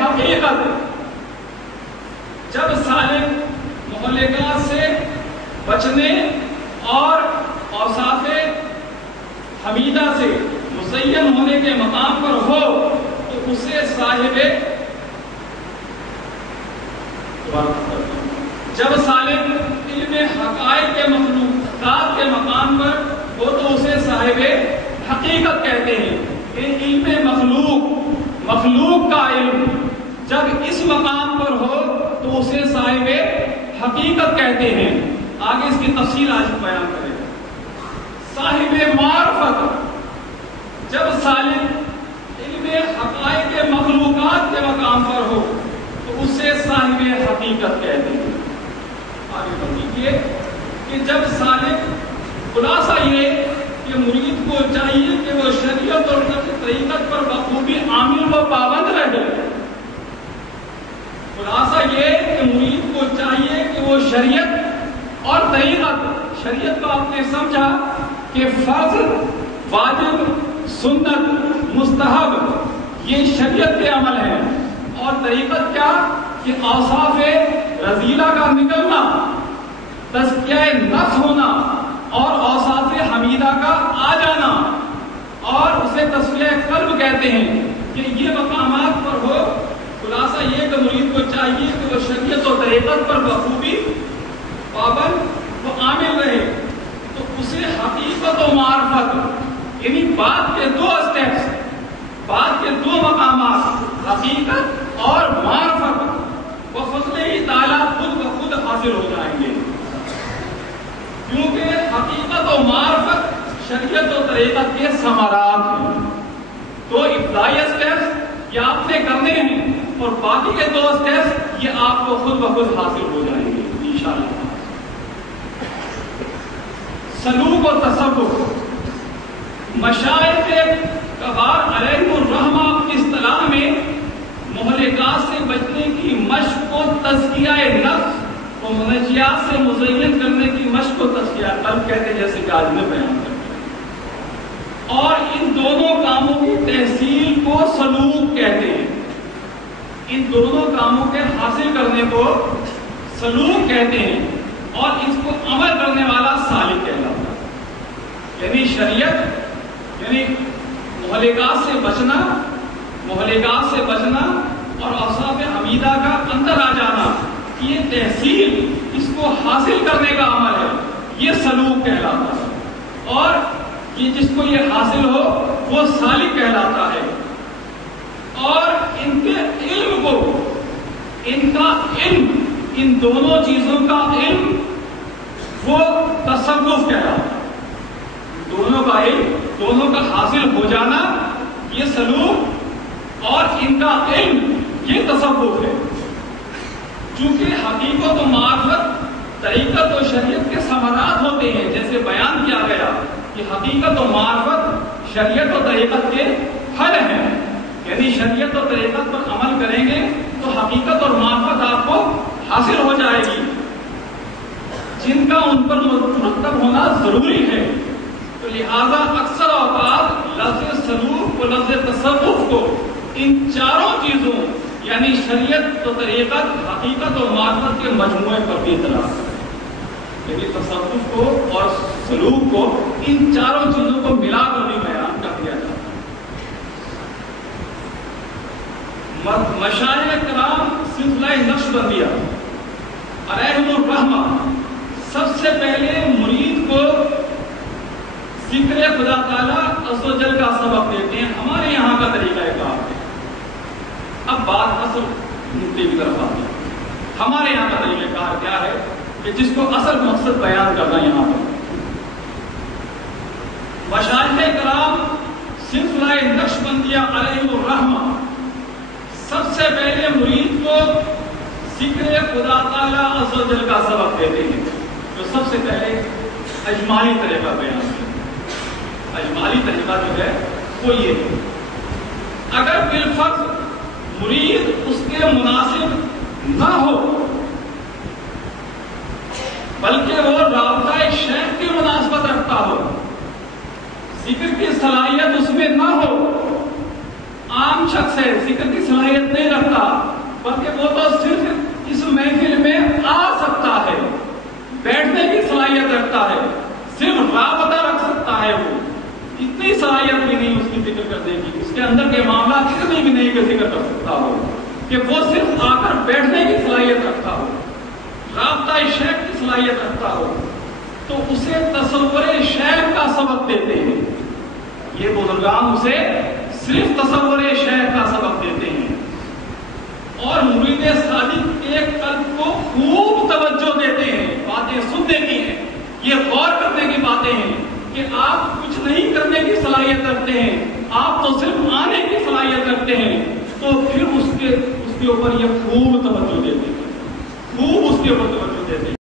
حقیقت، جب سالک مہلکات سے بچنے اور اوصاف حمیدہ سے مزین ہونے کے مقام پر ہو تو اسے جب سالک علم حقائق کے مخلوقات کے مقام پر ہو تو اسے صاحب حقیقت کہتے ہیں. علم مخلوق کا علم جب اس مقام پر ہو تو اسے صاحب حقیقت کہتے ہیں. آگے اس کی تفصیل آج بیان کریں. صاحب معرفت، جب سالک علم حقائق کے مخلوقات کے مقام پر ہو تو اسے صاحب حقیقت کہتے ہیں. آگے بڑھیے کہ جب سالک، خلاصہ یہ کہ مرید کو چاہیے کہ وہ شریعت اور طریقت پر بخوبی عامل و پابند رہے. خلاصہ یہ کہ مرید کو چاہیے کہ وہ شریعت اور طریقت، شریعت کو آپ نے سمجھا کہ فرض، واجب، سنت، مستحب، یہ شریعت کے عمل ہیں. اور طریقت کیا کہ اوصاف رذیلہ کا نکلنا، تزکیہ نفس ہونا اور اوصاف حمیدہ کا آ جانا، اور اسے تزکیہ قلب کہتے ہیں کہ یہ مقامات پر ہو. خلاصہ یہ کہ مرید کو چاہیے کہ وہ شریعت و طریقت پر بخوبی پابند و عامل رہے. تو اسے حقیقت و معرفت، یعنی بات کے دو اسٹیپس، بات کے دو مقامات، حقیقت اور معرفت، بفضل تعالیٰ خود بخود حاصل ہو جائیں گے. کیونکہ حقیقت و معرفت شریعت و طریقت کے ثمرات ہیں. تو ابتدائی اسٹیپس یہ آپ نے کرنے ہیں اور باقی کے دو اسٹیپس یہ آپ کو خود بخود حاصل ہو جائیں گے انشاءاللہ. سلوک و تصوف، مشائخ کبار علیہم الرحمہ اصطلاح میں مہلکات سے بچنے کی مشق و تزکیہ نفس اور منجیات سے مزین کرنے کی مشق و تزکیہ قلب کہتے ہیں، جیسے کہ آج میں بیان کرتا ہوں. اور ان دونوں کاموں کی تحصیل کو سلوک کہتے ہیں. ان دونوں کاموں کے حاصل کرنے کو سلوک کہتے ہیں اور اس کو عمل کرنے والا سالک کہلاتا ہے. یعنی شریعت، یعنی مہلکات سے بچنا اور اوصاف حمیدہ کا اندر آ جانا، یہ تحصیل، اس کو حاصل کرنے کا عمل ہے، یہ سلوک کہلاتا ہے. اور یہ جس کو یہ حاصل ہو وہ سالک کہلاتا ہے. اور ان کے علم کو، ان کا علم، ان دونوں چیزوں کا علم وہ تصوف کہلاتا ہے. دونوں کا علم، دونوں کا حاصل ہو جانا یہ سلوک، اور ان کا علم یہ تصوف ہے. چونکہ حقیقت و معرفت طریقت و شریعت کے ثمرات ہوتے ہیں، جیسے بیان کیا گیا کہ حقیقت و معرفت شریعت و طریقت کے پھل ہیں. یعنی شریعت و طریقت پر عمل کریں گے تو حقیقت اور معرفت آپ کو حاصل ہو جائے گی، جن کا ان پر مرتب ہونا ضروری ہے. تو لہذا اکثر اوقات لفظ سلوک و لفظ تصوف کو ان چاروں چیزوں یعنی شریعت و طریقت، حقیقت اور معرفت کے مجموعے پر بھی اطلاق ہے. یعنی تصوف کو اور سلوک کو ان چاروں چیزوں کو ملا کر بھی بیان کر دیا جاتا ہے. مشائخ کرام سلسلہ نقشبندیہ علیہم الرحمہ سب سے پہلے مرید کو ذکر خدا تعالیٰ عز و جل کا سبق دیتے ہیں. ہمارے یہاں کا طریقہ کار ہے. اب بات اصل نقطے کی طرف آتی ہے. ہمارے یہاں کا طریقہ کار کیا ہے کہ جس کو اصل مقصد بیان کرنا یہاں پر. مشائخ کرام سلسلہ نقشبندیہ علیہم الرحمہ سب سے پہلے مرید کو ذکر خدا تعالیٰ عز و جل کا سبق دیتے ہیں. جو سب سے پہلے اجمالی طریقہ بیان کرتے ہیں. اجمالی طریقہ جو ہے وہ یہ ہے، اگر بالفرض مرید اس کے مناسب نہ ہو بلکہ وہ رابطہ شیخ کی مناسبت رکھتا ہو، ذکر کی صلاحیت اس میں نہ ہو، عام شخص ہے ذکر کی صلاحیت نہیں رکھتا، محفل میں آ سکتا ہے، بیٹھنے کی صلاحیت رکھتا ہے، صرف رابطہ رکھ سکتا ہے، وہ اتنی صلاحیت بھی نہیں اس کی ذکر کرنے کی، اس کے اندر کے معاملات اتنے بھی نہیں کہ ذکر کر سکتا ہو، کہ وہ صرف آ کر بیٹھنے کی صلاحیت رکھتا ہو، رابطہ شیخ کی صلاحیت رکھتا ہو، تو اسے تصور شیخ کا سبق دیتے ہیں۔ یہ بزرگان اسے صرف تصور شیخ کا سبق دیتے ہیں، اور مرید صادق ایک قلب کو خوب توجہ دیتے ہیں، باتیں سننے کی ہیں، یہ غور کرنے کی باتیں ہیں کہ آپ کچھ نہیں کرنے کی صلاحیت رکھتے ہیں، آپ تو صرف آنے کی صلاحیت رکھتے ہیں، تو پھر اس کے اوپر یہ خوب توجہ دیتے ہیں، خوب اس کے اوپر توجہ دیتے ہیں۔